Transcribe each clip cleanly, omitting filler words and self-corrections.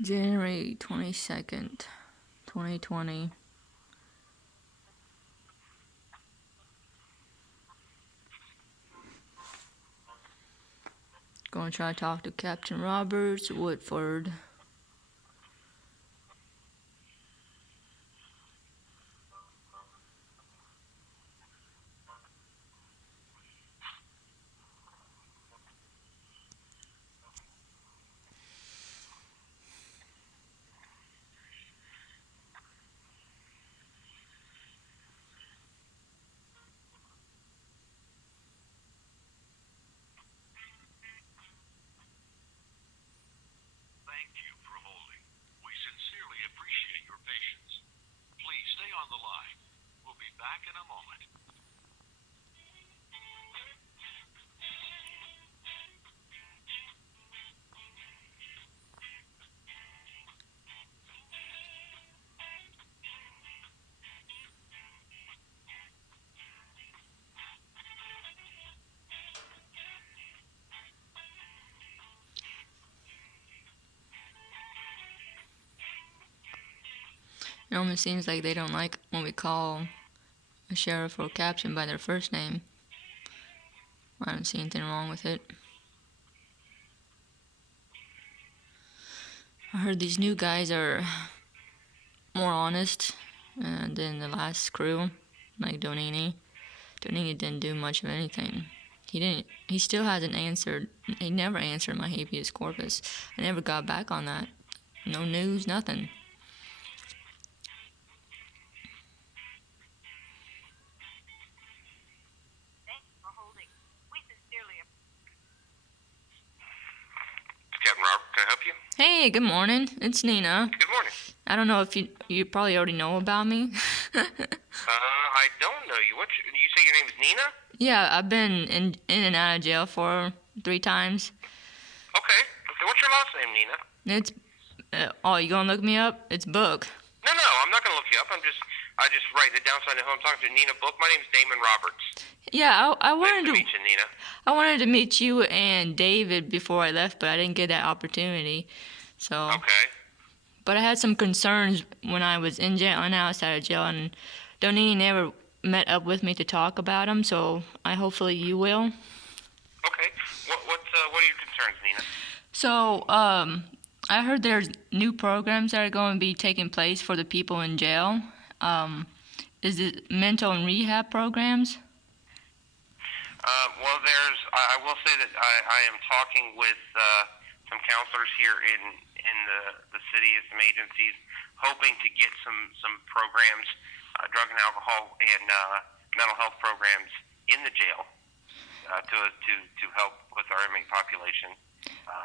January 22nd, 2020. Gonna try to talk to Captain Roberts Woodford. Thank you for holding. We sincerely appreciate your patience. Please stay on the line. We'll be back in a moment. It almost seems like they don't like when we call a sheriff or captain by their first name. I don't see anything wrong with it. I heard these new guys are more honest than the last crew, like Donini. Donini didn't do much of anything. He still hasn't answered. He never answered my habeas corpus. I never got back on that. No news, nothing. Captain Robert, can I help you? Hey, good morning. It's Nina. Good morning. I don't know if you probably already know about me. I don't know you. You say your name is Nina? Yeah, I've been in and out of jail for 3 times. Okay. What's your last name, Nina? It's oh, you gonna look me up? It's Book. No, I'm not gonna look you up. I just write it down so I know who I'm talking to. Nina Book. My name's Damon Roberts. Yeah, I Nice wanted to meet you, Nina. I wanted to meet you and David before I left, but I didn't get that opportunity. So. Okay. But I had some concerns when I was in jail and outside of jail, and Donini never met up with me to talk about them. So hopefully you will. Okay. What are your concerns, Nina? So I heard there's new programs that are going to be taking place for the people in jail. Is it mental and rehab programs? Well, I will say that I am talking with some counselors here in the city and some agencies, hoping to get some programs, drug and alcohol and mental health programs in the jail to help with our inmate population.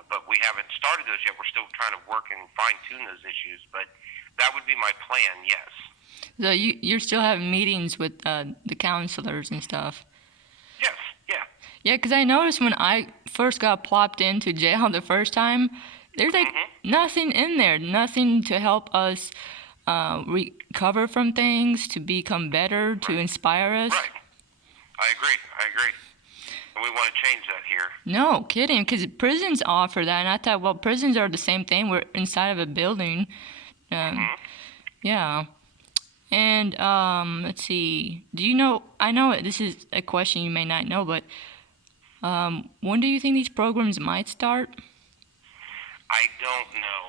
But we haven't started those yet. We're still trying to work and fine-tune those issues. But that would be my plan, yes. So you're still having meetings with the counselors and stuff? Yes, yeah. Yeah, because I noticed when I first got plopped into jail the first time, there's like nothing in there, nothing to help us recover from things, to become better, to inspire us. Right. I agree. And we want to change that here. No, kidding, because prisons offer that, and I thought, well, prisons are the same thing. We're inside of a building. Yeah. And let's see. Do you know? I know this is a question you may not know, but when do you think these programs might start? I don't know.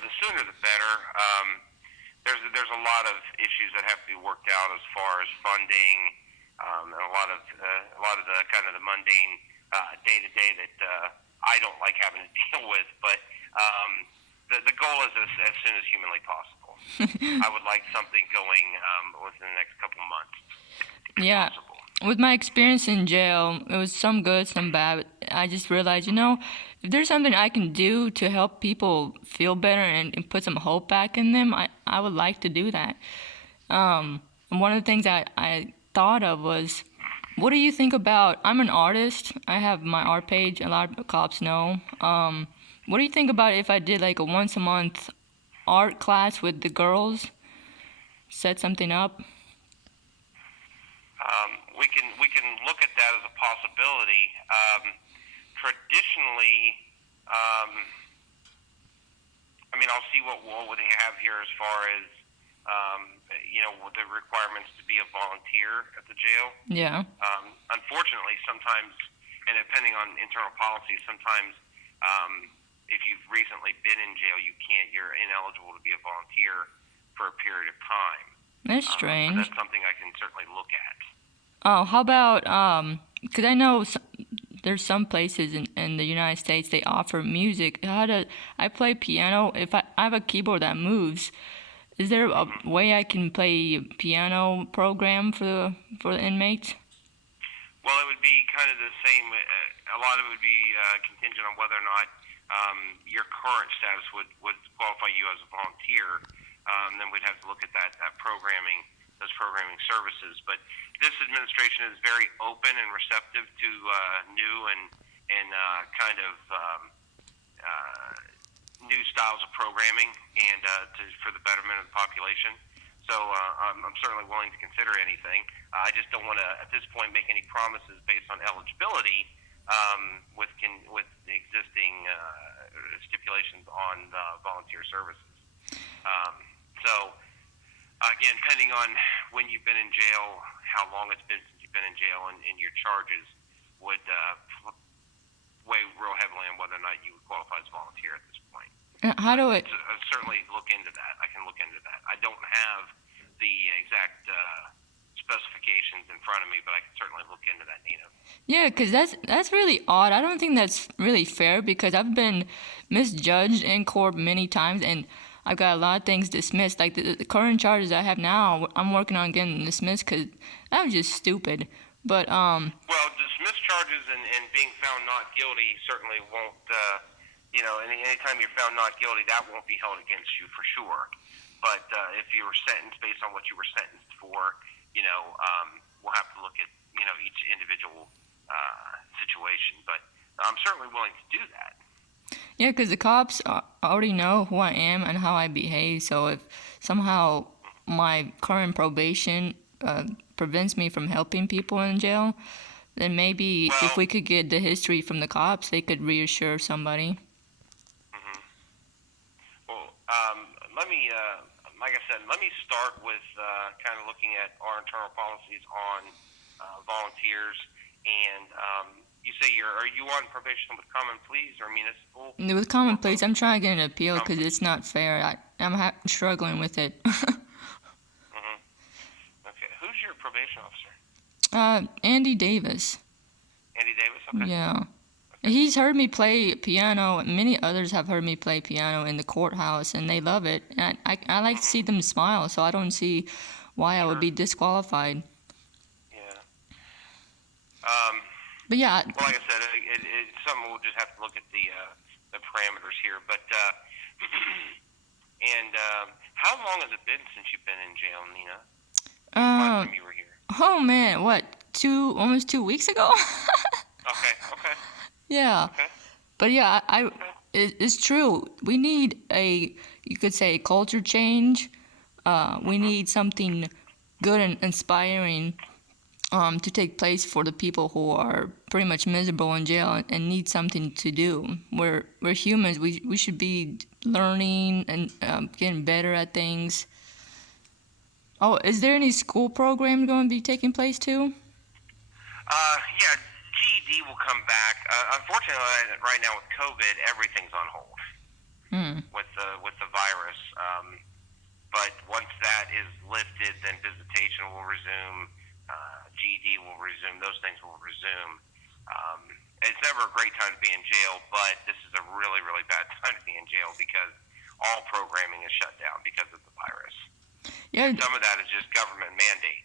The sooner the better. There's a lot of issues that have to be worked out as far as funding, and a lot of the kind of the mundane day to day that I don't like having to deal with. But the goal is as soon as humanly possible. I would like something going within the next couple months. Yeah. Possible. With my experience in jail, it was some good, some bad. I just realized, if there's something I can do to help people feel better and put some hope back in them, I would like to do that. And one of the things I thought of was, what do you think about, I'm an artist. I have my art page, a lot of cops know. What do you think about if I did like a once a month art class with the girls? Set something up? We can look at that as a possibility. Traditionally, I'll see what they have here as far as with the requirements to be a volunteer at the jail. Yeah. Unfortunately, sometimes, and depending on internal policies, sometimes if you've recently been in jail, you're ineligible to be a volunteer for a period of time. That's But strange. that's something I can certainly look at. Oh, how about because I know there's some places in the United States they offer music. I play piano? If I have a keyboard that moves, is there a way I can play piano program for the inmates? Well, it would be kind of the same. A lot of it would be contingent on whether or not your current status would qualify you as a volunteer. Then we'd have to look at that programming, those programming services. But this administration is very open and receptive to new and kind of new styles of programming and for the betterment of the population. So I'm certainly willing to consider anything. I just don't want to, at this point, make any promises based on eligibility with the existing stipulations on volunteer services. So, again, depending on when you've been in jail, how long it's been since you've been in jail, and your charges would weigh real heavily on whether or not you would qualify as a volunteer at this point. How do I? I'll certainly look into that. I can look into that. I don't have the exact specifications in front of me, but I can certainly look into that, Nina. Yeah, because that's really odd. I don't think that's really fair because I've been misjudged in court many times, and I've got a lot of things dismissed. Like the current charges I have now, I'm working on getting dismissed because that was just stupid. But Well, dismissed charges and being found not guilty certainly won't. Anytime you're found not guilty, that won't be held against you for sure. But if you were sentenced based on what you were sentenced for, we'll have to look at each individual situation. But I'm certainly willing to do that. yeah, because the cops already know who I am and how I behave. So if somehow my current probation prevents me from helping people in jail, then maybe if we could get the history from the cops, they could reassure somebody. Well, let me, like I said, let me start with kind of looking at our internal policies on volunteers. And you say are you on probation with common pleas or municipal? With common pleas, I'm trying to get an appeal because it's not fair. I'm struggling with it. Okay, who's your probation officer? Andy Davis. Andy Davis. Okay. Yeah. He's heard me play piano. Many others have heard me play piano in the courthouse, and they love it. And I like to see them smile, so I don't see why I would be disqualified. Yeah. But yeah. Well, like I said, it's something we'll just have to look at the parameters here. But and how long has it been since you've been in jail, Nina? Last time you were here. Oh man, what? Almost 2 weeks ago? Okay. Yeah. Okay. But yeah, it's true. We need you could say, a culture change. We need something good and inspiring to take place for the people who are pretty much miserable in jail and need something to do. We're humans. We should be learning and getting better at things. Oh, is there any school program going to be taking place too? Yeah, GED will come back. Unfortunately, right now with COVID, everything's on hold with the virus. But once that is lifted, then visitation will resume. GED will resume. Those things will resume. It's never a great time to be in jail, but this is a really, really bad time to be in jail because all programming is shut down because of the virus. Yeah. Some of that is just government mandate.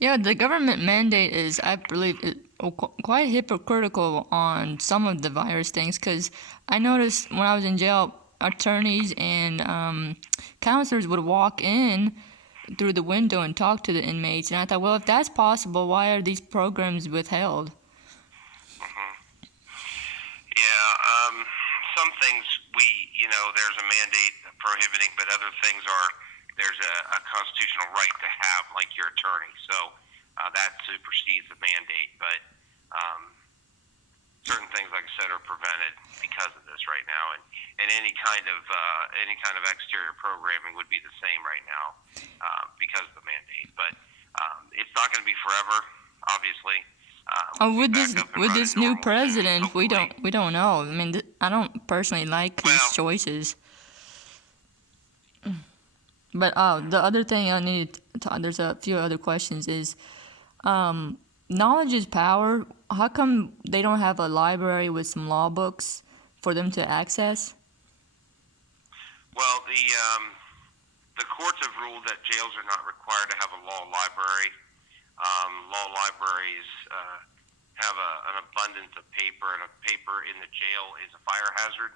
Yeah, the government mandate is, I believe, quite hypocritical on some of the virus things because I noticed when I was in jail, attorneys and counselors would walk in through the window and talk to the inmates. And I thought, well, if that's possible, why are these programs withheld? Yeah, some things there's a mandate prohibiting, but other things there's a constitutional right to have, like your attorney. So that supersedes the mandate. But certain things, like I said, are prevented because of this right now, and any kind of exterior programming would be the same right now because of the mandate. But it's not going to be forever, obviously. With Back up and running this new normal soon, president, we hopefully. don't know. I mean, I don't personally like his Well, choices. But the other thing I need to, there's a few other questions is, knowledge is power. How come they don't have a library with some law books for them to access? well, the courts have ruled that jails are not required to have a law library. Law libraries have an abundance of paper, and a paper in the jail is a fire hazard.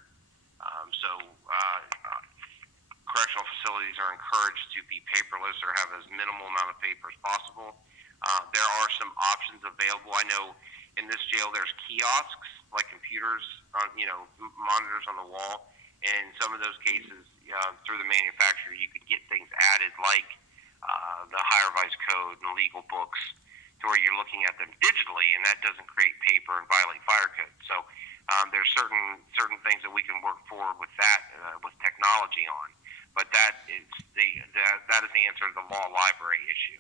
Correctional facilities are encouraged to be paperless or have as minimal amount of paper as possible. There are some options available. I know in this jail there's kiosks, like computers, monitors on the wall, and in some of those cases, through the manufacturer, you could get things added like the higher vice code and legal books to where you're looking at them digitally, and that doesn't create paper and violate fire code. So there's certain things that we can work forward with that with technology on. But that is the answer to the law library issue.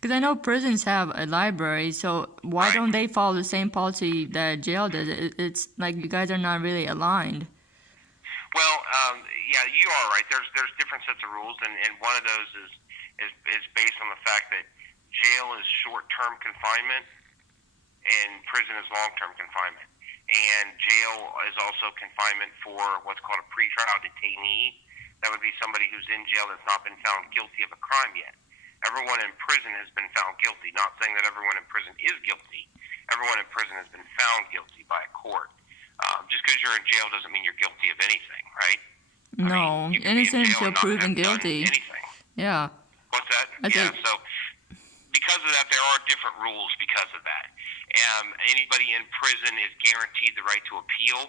Because I know prisons have a library, so why don't they follow the same policy that jail does? It's like you guys are not really aligned. Well, yeah, you are right. There's different sets of rules, and one of those is based on the fact that jail is short-term confinement and prison is long-term confinement. And jail is also confinement for what's called a pretrial detainee. That would be somebody who's in jail that's not been found guilty of a crime yet. Everyone in prison has been found guilty. Not saying that everyone in prison is guilty. Everyone in prison has been found guilty by a court. Just because you're in jail doesn't mean you're guilty of anything, right? No, innocent until proven guilty. Anything. Yeah. What's that? So because of that, there are different rules because of that. Anybody in prison is guaranteed the right to appeal,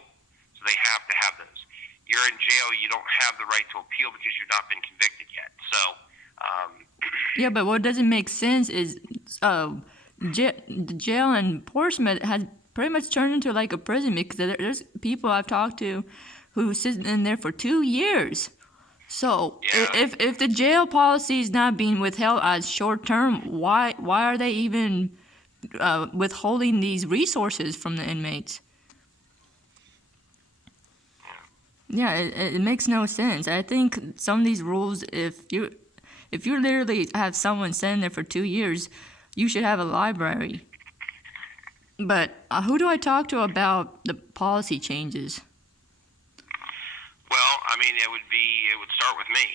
so they have to have those. You're in jail, you don't have the right to appeal because you've not been convicted yet. So. Yeah, but what doesn't make sense is the jail in Portsmouth has pretty much turned into like a prison because there's people I've talked to who sit in there for 2 years. So if the jail policy is not being withheld as short term, why are they even withholding these resources from the inmates? Yeah, it makes no sense. I think some of these rules, if you literally have someone sitting there for 2 years, you should have a library. But who do I talk to about the policy changes? Well, I mean, it would start with me.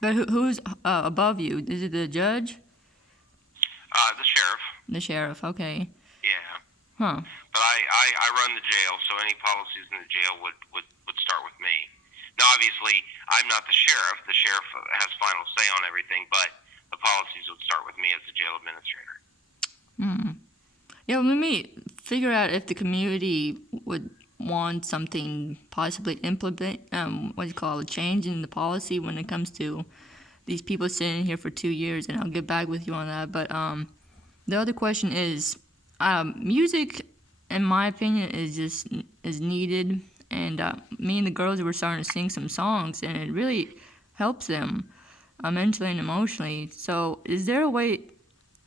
But who's above you? Is it the judge? The sheriff. The sheriff, okay. Yeah. Huh. But I run the jail, so any policies in the jail would start with me. Now, obviously, I'm not the sheriff. The sheriff has final say on everything, but the policies would start with me as the jail administrator. Yeah, let me figure out if the community would want something, possibly implement, a change in the policy when it comes to these people sitting here for 2 years, and I'll get back with you on that. But the other question is, music, in my opinion, is needed, and me and the girls were starting to sing some songs, and it really helps them mentally and emotionally. So is there a way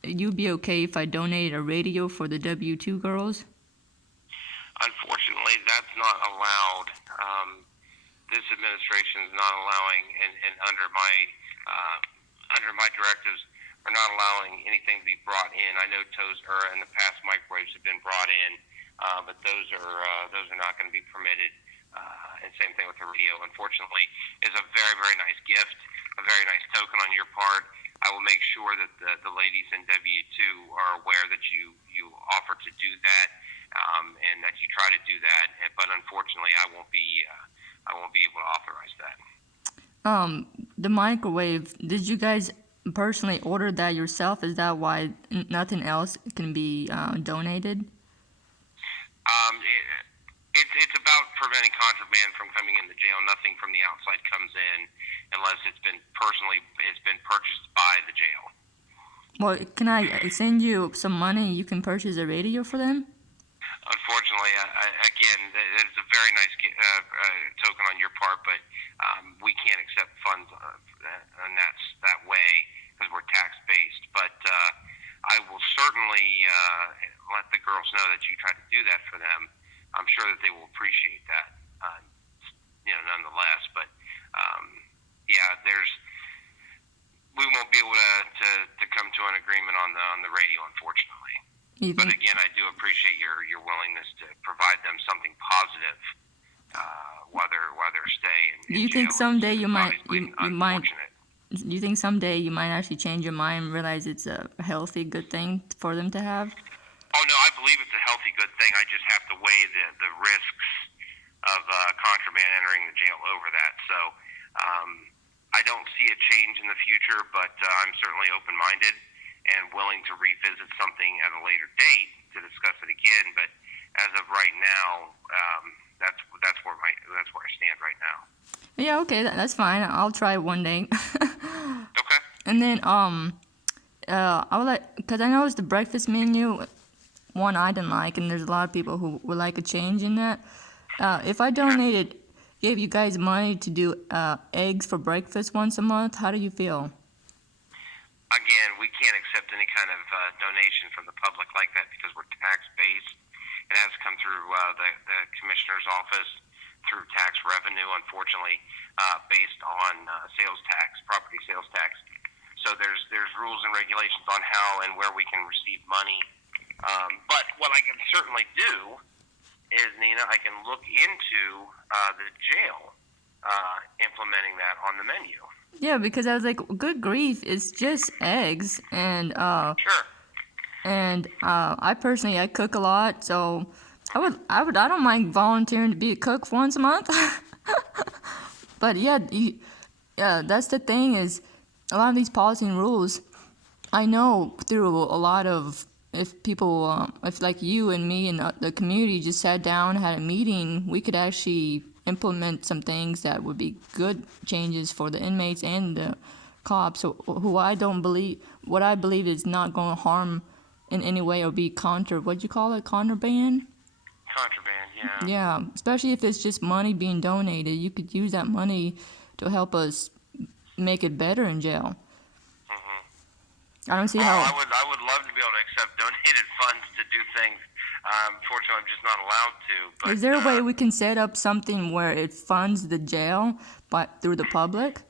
you'd be okay if I donated a radio for the W2 girls? Unfortunately, that's not allowed. This administration is not allowing, and under my directives, are not allowing anything to be brought in. I know in the past microwaves have been brought in, but those are not going to be permitted. And same thing with the radio. Unfortunately, it's a very, very nice gift, a very nice token on your part. I will make sure that the ladies in W2 are aware that you offer to do that, and that you try to do that. But unfortunately, I won't be able to authorize that. The microwave, did you guys personally order that yourself? Is that why nothing else can be donated? It's about preventing contraband from coming in the jail. Nothing from the outside comes in unless it's been purchased by the jail. Well, can I send you some money? You can purchase a radio for them. Unfortunately, again, it's a very nice token on your part, but we can't accept funds and that way because we're tax based. But I will certainly let the girls know that you tried to do that for them. I'm sure that they will appreciate that, nonetheless. But yeah, we won't be able to come to an agreement on the radio, unfortunately. But again, I do appreciate your willingness to provide them something positive while they're staying. Do you think someday you might Do you think someday you might actually change your mind and realize it's a healthy, good thing for them to have? Oh no, I believe it's a healthy, good thing. I just have to weigh the risks of contraband entering the jail over that. So I don't see a change in the future, but I'm certainly open-minded and willing to revisit something at a later date to discuss it again. But as of right now, that's where I stand right now. Yeah, okay, that's fine. I'll try it one day. Okay. And then I would like, because I noticed the breakfast menu, one I didn't like, and there's a lot of people who would like a change in that. If I gave you guys money to do eggs for breakfast once a month, how do you feel? Again, we can't accept any kind of donation from the public like that because we're tax-based. It has to come through the commissioner's office through tax revenue, unfortunately, based on sales tax, property sales tax. So there's rules and regulations on how and where we can receive money. But what I can certainly do is, Nina, I can look into the jail implementing that on the menu. Yeah, because I was like, good grief, it's just eggs, and Sure. And I personally, I cook a lot, so I don't mind volunteering to be a cook for once a month. But yeah, that's the thing is, a lot of these policy and rules, I know through a lot of, if people, if like you and me and the community just sat down, had a meeting, we could actually implement some things that would be good changes for the inmates and the cops, who what I believe is not going to harm in any way or be what'd you call it, contraband? Contraband, yeah. Yeah, especially if it's just money being donated. You could use that money to help us make it better in jail. I don't see how. I would love to be able to accept donated funds to do things. Unfortunately, I'm just not allowed to. But, Is there a way we can set up something where it funds the jail, but through the public?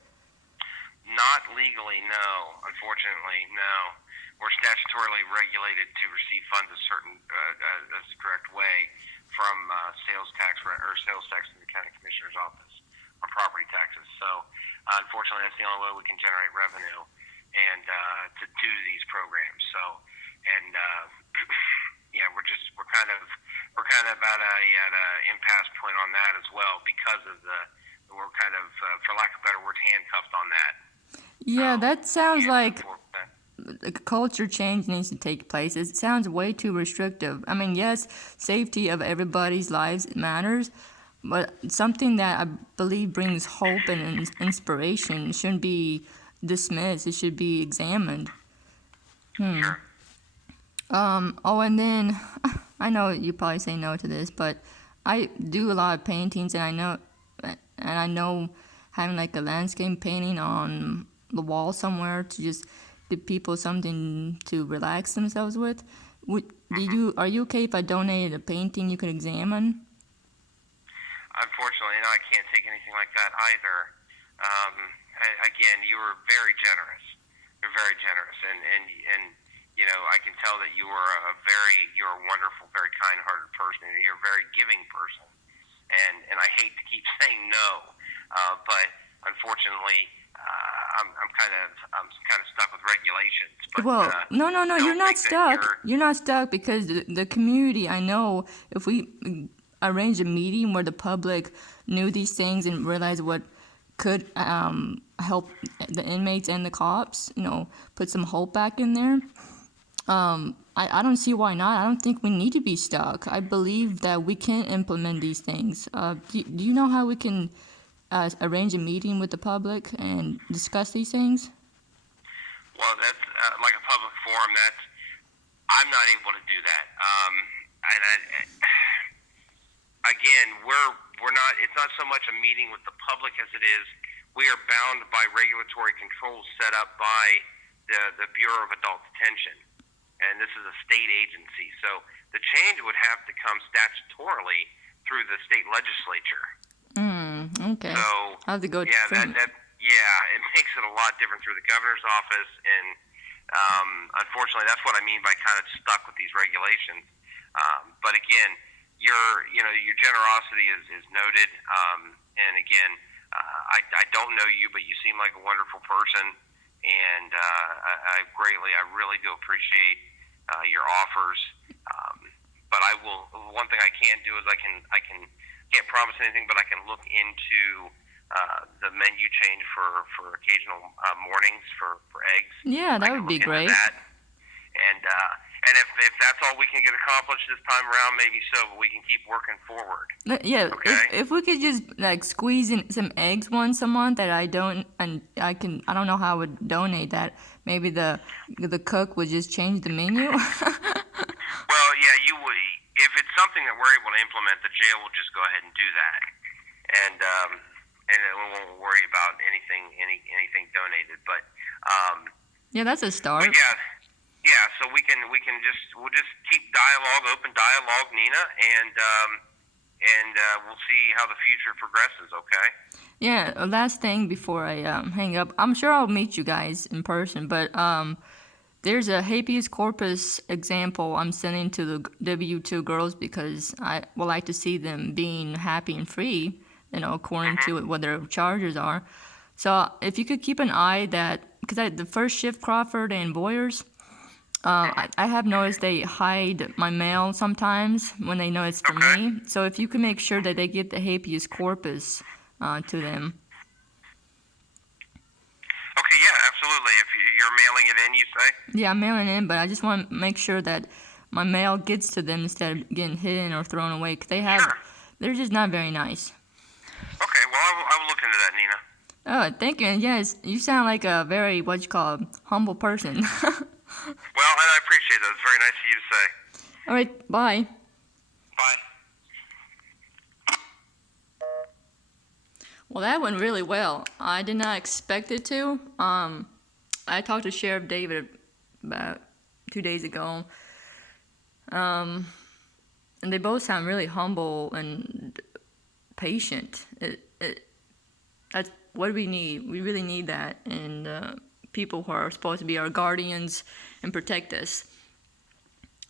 Not legally, no. Unfortunately, no. We're statutorily regulated to receive funds that's the correct way from sales tax in the county commissioner's office on property taxes. So, unfortunately, that's the only way we can generate revenue and to do these programs. So, and yeah, we're kind of at a impasse point on that as well because of we're kind of, for lack of a better word, handcuffed on that. Yeah, that sounds like a culture change needs to take place. It sounds way too restrictive. I mean, yes, safety of everybody's lives matters, but something that I believe brings hope and inspiration shouldn't be dismissed. It should be examined. Sure. Oh, and then I know you probably say no to this, but I do a lot of paintings, and I know having like a landscape painting on the wall somewhere to just give people something to relax themselves with. Are you okay if I donated a painting you could examine? Unfortunately, no, I can't take anything like that either. Again, you were very generous. You're very generous, and you know, I can tell that you're a wonderful, very kind-hearted person, and you're a very giving person. And I hate to keep saying no, but unfortunately, I'm kind of stuck with regulations. But, well, no, you're not stuck. You're not stuck because the community, I know, if we arrange a meeting where the public knew these things and realized what could help the inmates and the cops, you know, put some hope back in there. I don't see why not. I don't think we need to be stuck. I believe that we can implement these things. Do you know how we can arrange a meeting with the public and discuss these things? Well, that's like a public forum. I'm not able to do that. Again, we're not. It's not so much a meeting with the public as it is we are bound by regulatory controls set up by the Bureau of Adult Detention, and this is a state agency. So the change would have to come statutorily through the state legislature. Okay. So I have to go. Yeah, it makes it a lot different through the governor's office, and unfortunately, that's what I mean by kind of stuck with these regulations. But again, your generosity is noted, and again, I don't know you, but you seem like a wonderful person, and I really do appreciate your offers. But I will. One thing I can do is I can't promise anything, but I can look into the menu change for occasional mornings for eggs. Yeah, that would be great. That. And if that's all we can get accomplished this time around, maybe so, but we can keep working forward. Yeah, okay? if we could just like squeeze in some eggs once a month that I don't know how I would donate that. Maybe the cook would just change the menu. Well, yeah, you would. If it's something that we're able to implement, the jail will just go ahead and do that, and then we won't worry about anything donated. But yeah, that's a start. But yeah. So we'll just keep open dialogue, Nina, and we'll see how the future progresses. Okay. Yeah. Last thing before I hang up, I'm sure I'll meet you guys in person, but there's a habeas corpus example I'm sending to the W2 girls because I would like to see them being happy and free, according to what their charges are. So if you could keep an eye because the first shift Crawford and Boyers, I have noticed they hide my mail sometimes when they know it's for me. So if you can make sure that they get the habeas corpus to them. Okay, yeah, absolutely. If you're mailing it in, you say? Yeah, I'm mailing it in, but I just want to make sure that my mail gets to them instead of getting hidden or thrown away. 'Cause they're just not very nice. Okay, well, I will look into that, Nina. Oh, thank you. And yes, you sound like a very, humble person. Well, I appreciate that. It's very nice of you to say. All right, bye. Bye. Well, that went really well. I did not expect it to. I talked to Sheriff David about 2 days ago, and they both sound really humble and patient. That's what we need. We really need that, and people who are supposed to be our guardians and protect us.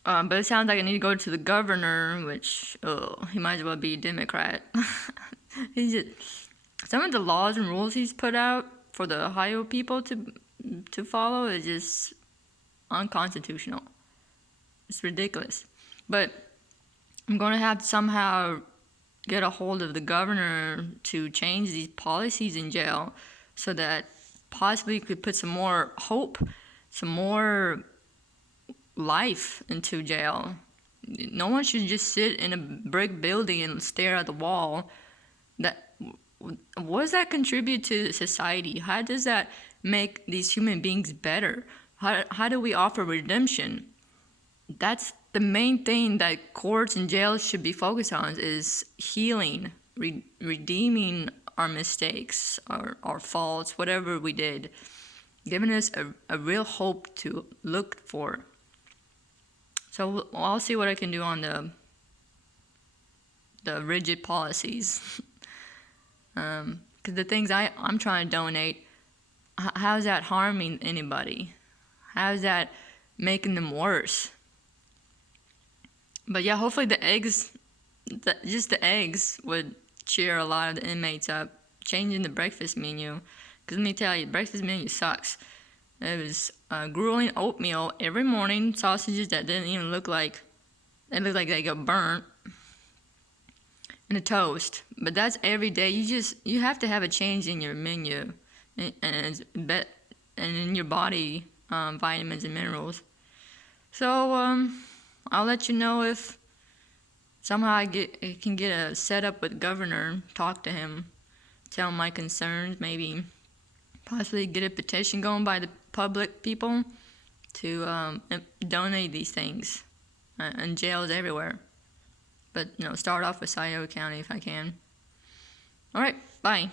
But it sounds like I need to go to the governor, which he might as well be a Democrat. Some of the laws and rules he's put out for the Ohio people to follow is just unconstitutional. It's ridiculous. But I'm going to have to somehow get a hold of the governor to change these policies in jail so that possibly could put some more hope, some more life into jail. No one should just sit in a brick building and stare at the wall. What does that contribute to society? How does that make these human beings better? How do we offer redemption? That's the main thing that courts and jails should be focused on, is healing, redeeming our mistakes, our faults, whatever we did, giving us a real hope to look for. So I'll see what I can do on the rigid policies. Because the things I'm trying to donate, how's that harming anybody? How's that making them worse? But yeah, hopefully just the eggs would cheer a lot of the inmates up. Changing the breakfast menu, because let me tell you, breakfast menu sucks. It was grueling oatmeal every morning, sausages that didn't even look like they got burnt, and a toast. But that's every day. You have to have a change in your menu, and in your body, vitamins and minerals. So I'll let you know if somehow I can get a setup with governor, talk to him, tell him my concerns, maybe possibly get a petition going by the public people to donate these things, and jails everywhere. But start off with Scioto County if I can. All right, bye.